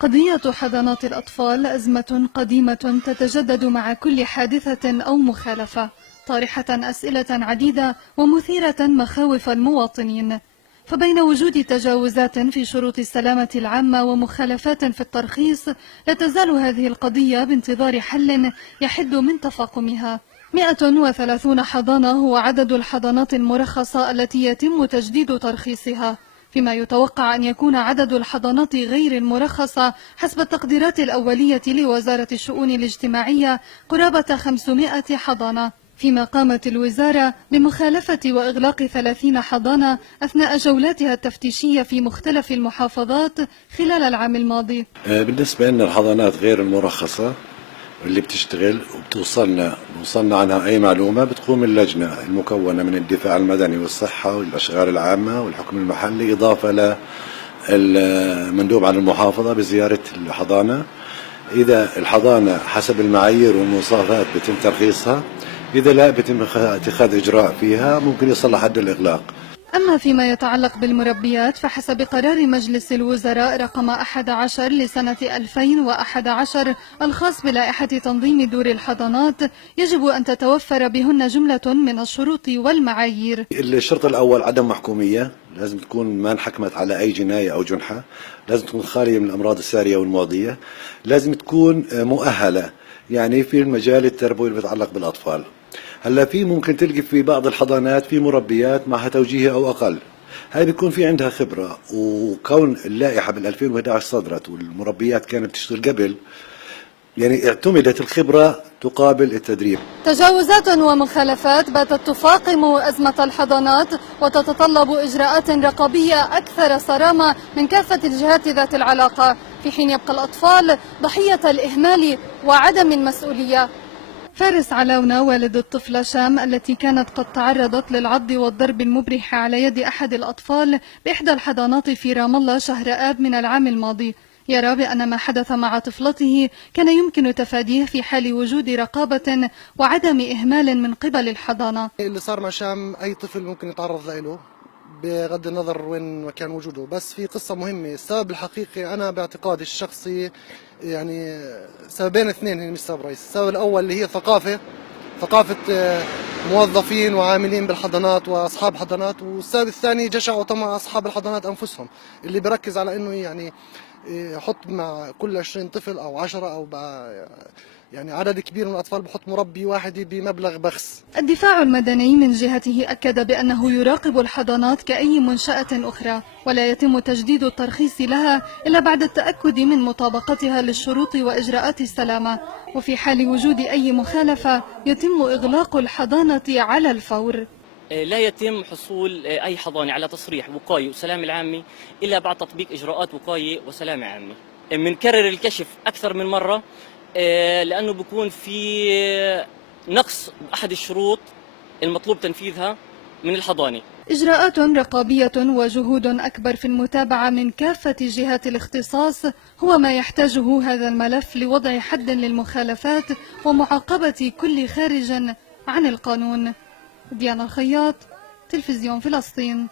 قضية حضانات الأطفال أزمة قديمة تتجدد مع كل حادثة أو مخالفة، طارحة أسئلة عديدة ومثيرة مخاوف المواطنين. فبين وجود تجاوزات في شروط السلامة العامة ومخالفات في الترخيص، لا تزال هذه القضية بانتظار حل يحد من تفاقمها. 130 حضانة هو عدد الحضانات المرخصة التي يتم تجديد ترخيصها، فيما يتوقع أن يكون عدد الحضانات غير المرخصة حسب التقديرات الأولية لوزارة الشؤون الاجتماعية قرابة 500 حضانة، فيما قامت الوزارة بمخالفة وإغلاق 30 حضانة أثناء جولاتها التفتيشية في مختلف المحافظات خلال العام الماضي. بالنسبة لنا الحضانات غير المرخصة اللي بتشتغل وبتوصلنا عنها أي معلومة، بتقوم اللجنة المكونة من الدفاع المدني والصحة والأشغال العامة والحكم المحلي إضافة للمندوب عن المحافظة بزيارة الحضانة. إذا الحضانة حسب المعايير والمواصفات بيتم ترخيصها، إذا لا بيتم اتخاذ إجراء فيها، ممكن يصل لحد الإغلاق. أما فيما يتعلق بالمربيات، فحسب قرار مجلس الوزراء رقم 11 لسنة 2011 الخاص بلائحة تنظيم دور الحضانات، يجب أن تتوفر بهن جملة من الشروط والمعايير. الشرط الأول عدم محكومية، لازم تكون ما انحكمت على أي جناية أو جنحة، لازم تكون خالية من الأمراض السارية والمعدية، لازم تكون مؤهلة يعني في المجال التربوي اللي بيتعلق بالأطفال. هلا في ممكن تلقي في بعض الحضانات في مربيات معها توجيهي او اقل، هاي بيكون في عندها خبره، وكون اللائحه بال 2011 صدرت والمربيات كانت تشتغل قبل، يعني اعتمدت الخبره تقابل التدريب. تجاوزات ومخالفات باتت تفاقم أزمة الحضانات وتتطلب إجراءات رقابية أكثر صرامة من كافة الجهات ذات العلاقة، في حين يبقى الأطفال ضحية الإهمال وعدم المسؤولية. فارس علاونة والد الطفلة شام التي كانت قد تعرضت للعض والضرب المبرح على يد أحد الأطفال بإحدى الحضانات في رام الله شهر آب من العام الماضي، يرى بأن ما حدث مع طفلته كان يمكن تفاديه في حال وجود رقابة وعدم إهمال من قبل الحضانة. اللي صار مع شام أي طفل ممكن يتعرض له بغض النظر وين كان وجوده، بس في قصة مهمة. السبب الحقيقي أنا باعتقادي الشخصي يعني سببين اثنين هي مش سبب رئيسي. السبب الأول اللي هي ثقافة موظفين وعاملين بالحضانات وأصحاب حضانات، والسبب الثاني جشع وطمع أصحاب الحضانات أنفسهم، اللي بركز على إنه يعني يحط مع كل 20 طفل أو 10 أو يعني عدد كبير من الأطفال بحط مربي واحد بمبلغ بخس. الدفاع المدني من جهته أكد بأنه يراقب الحضانات كأي منشأة أخرى، ولا يتم تجديد الترخيص لها إلا بعد التأكد من مطابقتها للشروط وإجراءات السلامة، وفي حال وجود أي مخالفة يتم إغلاق الحضانة على الفور. لا يتم حصول أي حضانة على تصريح وقاية وسلامة العامة إلا بعد تطبيق إجراءات وقاية وسلامة عامة. بنكرر الكشف أكثر من مرة لأنه بيكون في نقص بأحد الشروط المطلوب تنفيذها من الحضانة. إجراءات رقابية وجهود أكبر في المتابعة من كافة جهات الاختصاص هو ما يحتاجه هذا الملف لوضع حد للمخالفات ومعاقبة كل خارج عن القانون. ديانا الخياط، تلفزيون فلسطين.